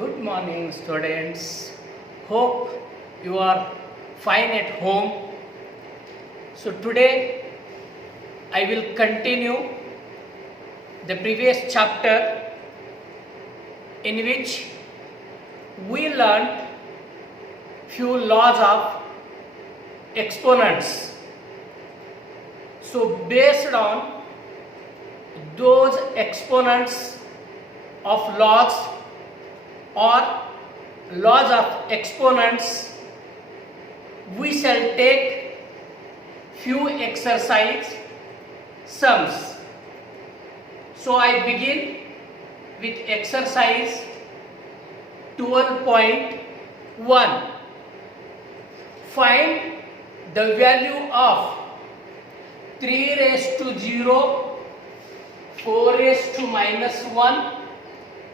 Good morning, students. Hope you are fine at home. So, today I will continue the previous chapter in which we learned few laws of exponents. So, based on those exponents of logs or laws of exponents, we shall take few exercise sums. So I begin with exercise 12.1. Find the value of 3 raised to 0, 4 raised to minus 1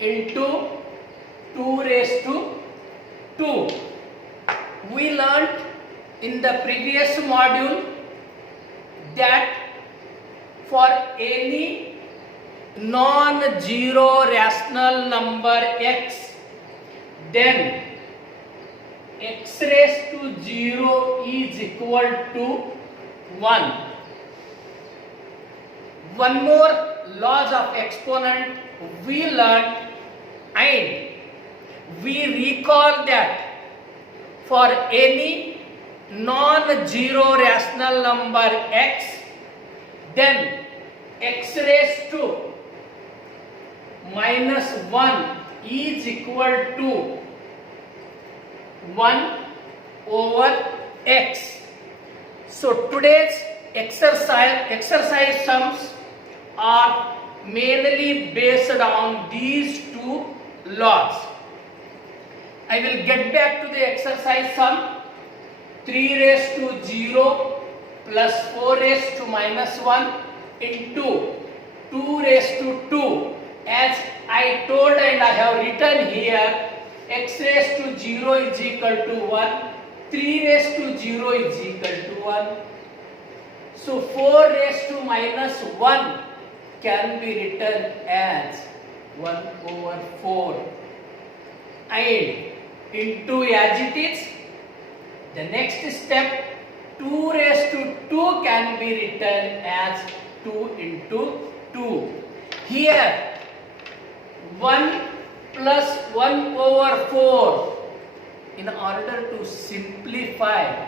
into 2 raised to 2. We learned in the previous module that for any non-zero rational number x, then x raised to 0 is equal to 1. One more laws of exponent we learned, and we recall that for any non-zero rational number x, then x raised to minus 1 is equal to 1 over x. So today's exercise sums are mainly based on these two laws. I will get back to the exercise sum. 3 raised to 0 plus 4 raised to minus 1 into 2 raised to 2. As I told and I have written here, x raised to 0 is equal to 1, 3 raised to 0 is equal to 1. So 4 raised to minus 1 can be written as 1 over 4. And into as it is, the next step, 2 raised to 2 can be written as 2 into 2. Here 1 plus 1 over 4. In order to simplify,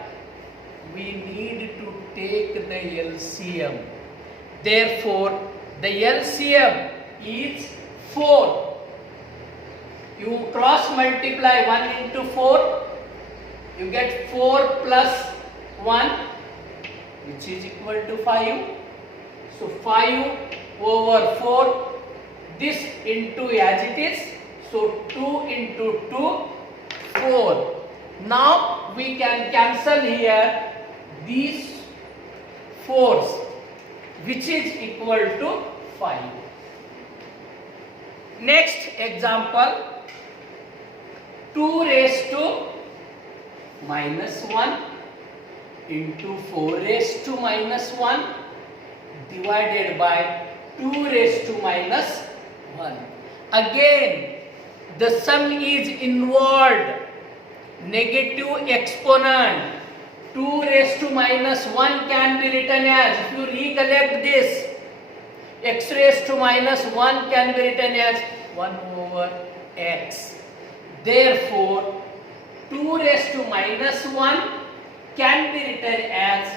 we need to take the LCM. Therefore, the LCM is 4. You cross multiply 1 into 4, you get 4 plus 1, which is equal to 5. So 5 over 4, this into as it is, so 2 into 2, 4. Now we can cancel here these 4's, which is equal to 5. Next example, 2 raised to minus 1 into 4 raised to minus 1 divided by 2 raised to minus 1. Again, the sum is involved. Negative exponent 2 raised to minus 1 can be written as, if you recollect this, x raised to minus 1 can be written as 1 over x. Therefore, 2 raised to minus 1 can be written as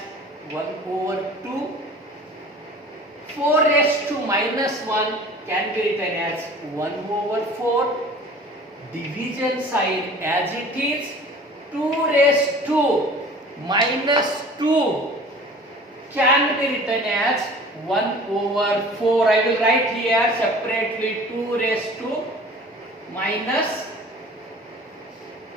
1 over 2. 4 raised to minus 1 can be written as 1 over 4. Division side as it is, 2 raised to minus 2 can be written as 1 over 4. I will write here separately 2 raised to minus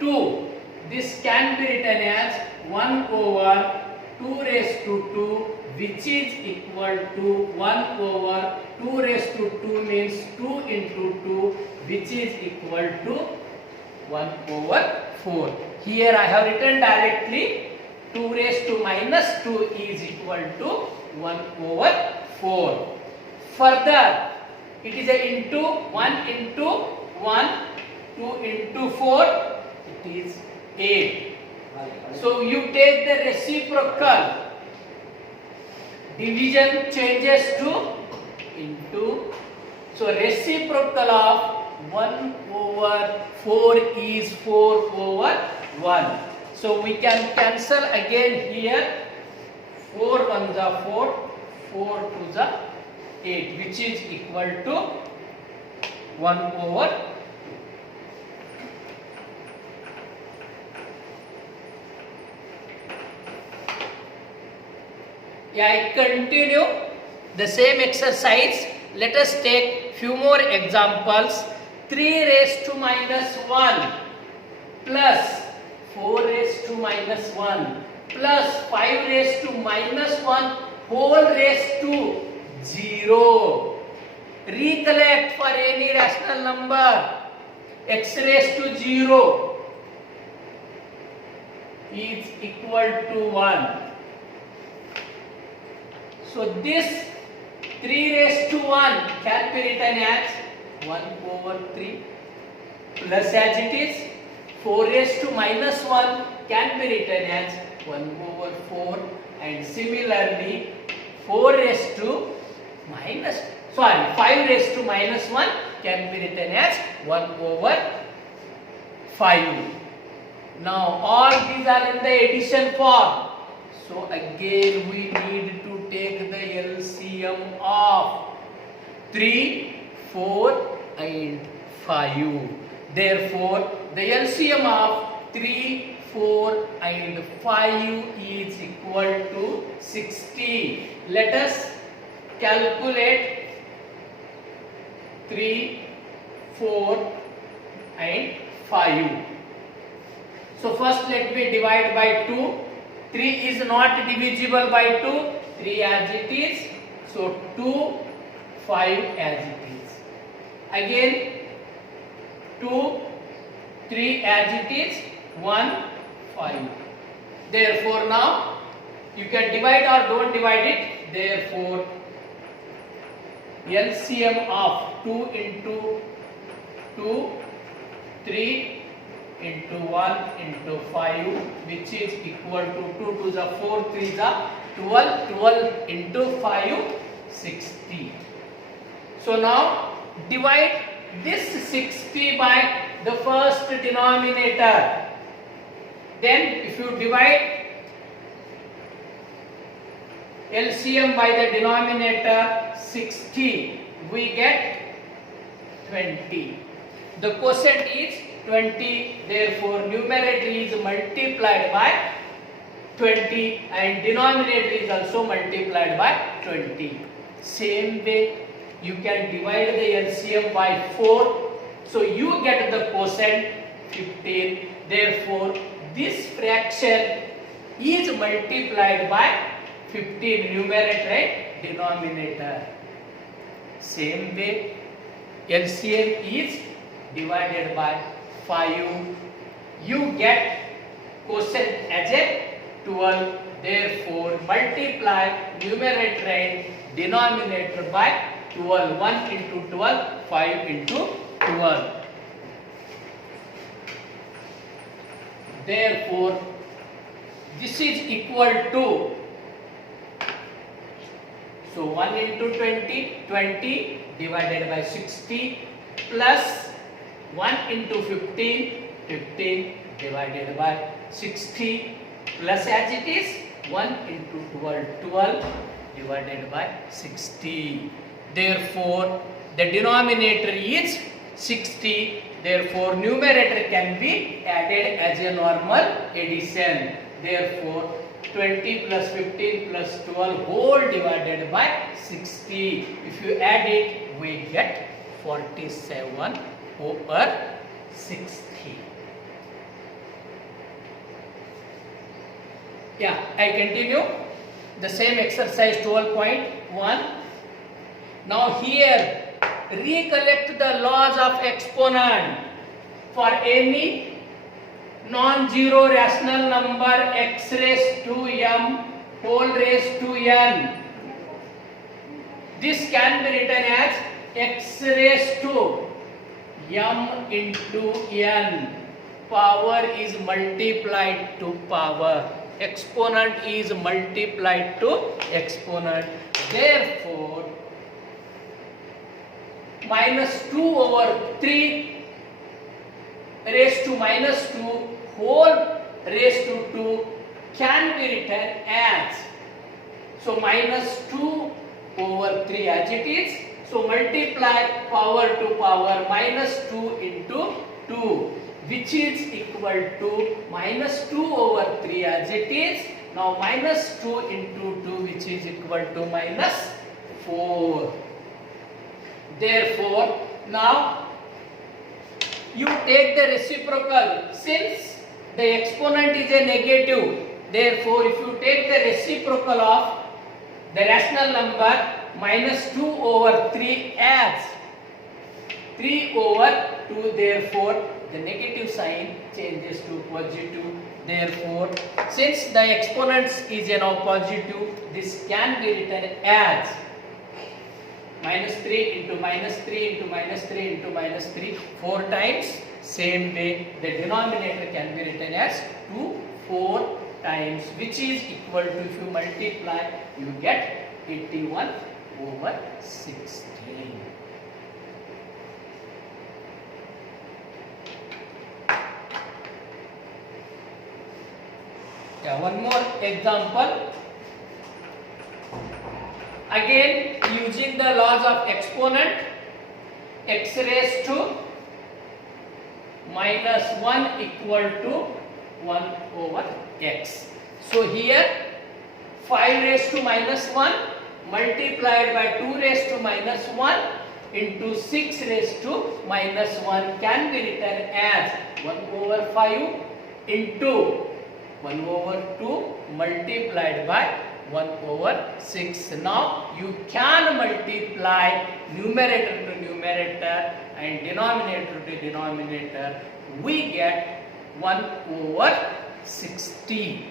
2. This can be written as 1 over 2 raised to 2, which is equal to 1 over 2 raised to 2 means 2 into 2, which is equal to 1 over 4. Here I have written directly 2 raised to minus 2 is equal to 1 over 4. Further, it is a into 1 into 1 2 into 4, it is 8. So you take the reciprocal. Division changes to into. So reciprocal of 1 over 4 is 4 over 1. So we can cancel again here. 4 1 the 4, 4 2 the 8, which is equal to 1 over 2. Yeah, I continue the same exercise. Let us take few more examples. 3 raised to minus 1 plus 4 raised to minus 1 plus 5 raised to minus 1 whole raised to 0. Recollect, for any rational number x raised to 0 is equal to 1. So this 3 raised to 1 can be written as 1 over 3 plus, as it is, 4 raised to minus 1 can be written as 1 over 4, and similarly 5 raised to minus 1 can be written as 1 over 5. Now all these are in the addition form. So again we need to take the LCM of 3, 4 and 5. Therefore the LCM of 3, 4 and 5 is equal to 60. Let us calculate 3, 4 and 5. So first let me divide by 2. 3 is not divisible by 2. 3 as it is. So 2, 5 as it is. Again 2, 3 as it is. 1, 5. Therefore now you can divide or don't divide it. Therefore LCM of 2 into 2, 3 into 1 into 5, which is equal to 2 to the 4, 3 the 12, 12 into 5, 60. So now divide this 60 by the first denominator. Then if you divide LCM by the denominator 60, we get 20. The quotient is 20, therefore numerator is multiplied by 20 and denominator is also multiplied by 20. Same way you can divide the LCM by 4, so you get the quotient 15. Therefore this fraction is multiplied by 15, numerator and denominator. Same way LCM is divided by 5, you get quotient as a 12. Therefore multiply numerator and denominator by 12. 1 into 12, 5 into 12. Therefore this is equal to, so 1 into 20, 20 divided by 60 plus 1 into 15, 15 divided by 60 plus, as it is, 1 into 12, 12 divided by 60. Therefore the denominator is 60. Therefore numerator can be added as a normal addition. Therefore 20 plus 15 plus 12 whole divided by 60. If you add it, we get 47 over 60. Yeah, I continue the same exercise 12.1. Now here recollect the laws of exponent. For any non-zero rational number x raised to m whole raised to n, this can be written as x raised to m into n. Power is multiplied to power. Exponent is multiplied to exponent. Therefore, minus 2 over 3 raised to minus 2 whole raised to 2 can be written as, so minus 2 over 3 as it is. So multiply power to power, minus 2 into 2, which is equal to minus 2 over 3 as it is. Now minus 2 into 2, which is equal to minus 4. Therefore, now you take the reciprocal. Since the exponent is a negative, therefore if you take the reciprocal of the rational number, minus 2 over 3 as 3 over 2, therefore the negative sign changes to positive. Therefore, since the exponent is now positive, this can be written as minus 3 into minus 3 into minus 3 into minus 3 4 times. Same way, the denominator can be written as 2 4 times, which is equal to, if you multiply, you get 81 over 16. Yeah, one more example. Again, using the laws of exponent, x raised to minus 1 equal to 1 over x. So here 5 raised to minus 1 multiplied by 2 raised to minus 1 into 6 raised to minus 1 can be written as 1 over 5 into 1 over 2 multiplied by 1 over 6. Now you can multiply numerator to numerator and denominator to denominator. We get 1 over 60.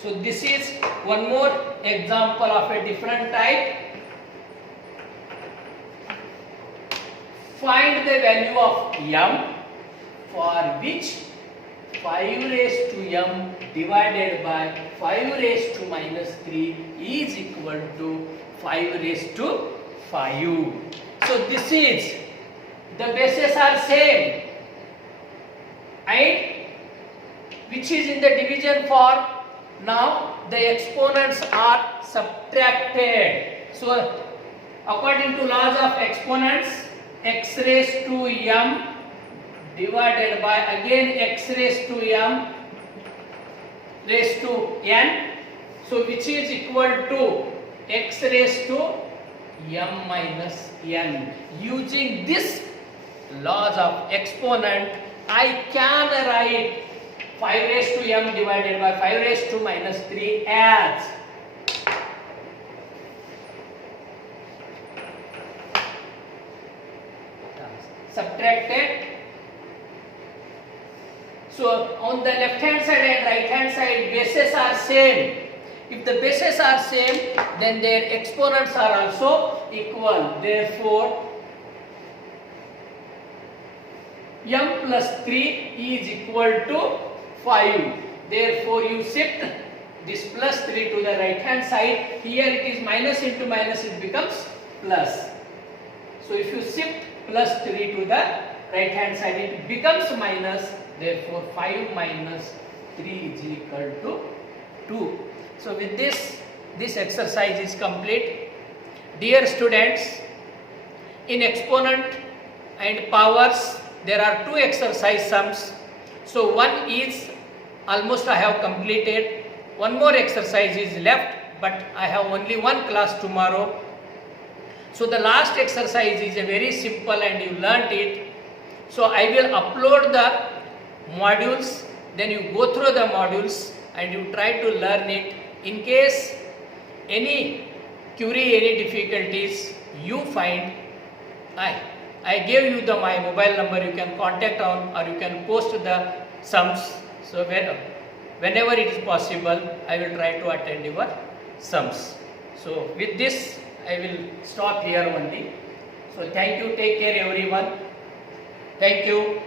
So this is one more example of a different type. Find the value of m for which 5 raised to m divided by 5 raised to minus 3 is equal to 5 raised to 5. So this is, the bases are same and which is in the division form. Now the exponents are subtracted. So according to laws of exponents, x raised to m divided by again x raised to m raised to n, so which is equal to x raised to m minus n. Using this laws of exponent, I can write 5 raised to m divided by 5 raised to minus 3 as subtracted. So on the left hand side and right hand side, bases are same. If the bases are same, then their exponents are also equal. Therefore, m plus 3 is equal to 5. Therefore, you shift this plus 3 to the right hand side. Here it is minus into minus, it becomes plus. So if you shift plus 3 to the right hand side, it becomes minus. Therefore, 5 minus 3 is equal to 2. So with this exercise is complete. Dear students, in exponent and powers, there are 2 exercise sums. So one is almost I have completed. One more exercise is left, but I have only one class tomorrow. So the last exercise is a very simple and you learnt it. So I will upload the modules, then you go through the modules and you try to learn it. In case any query, any difficulties you find, I gave you my mobile number, you can contact on or you can post the sums. So whenever it is possible, I will try to attend your sums. So with this, I will stop here only. So thank you, take care everyone. Thank you.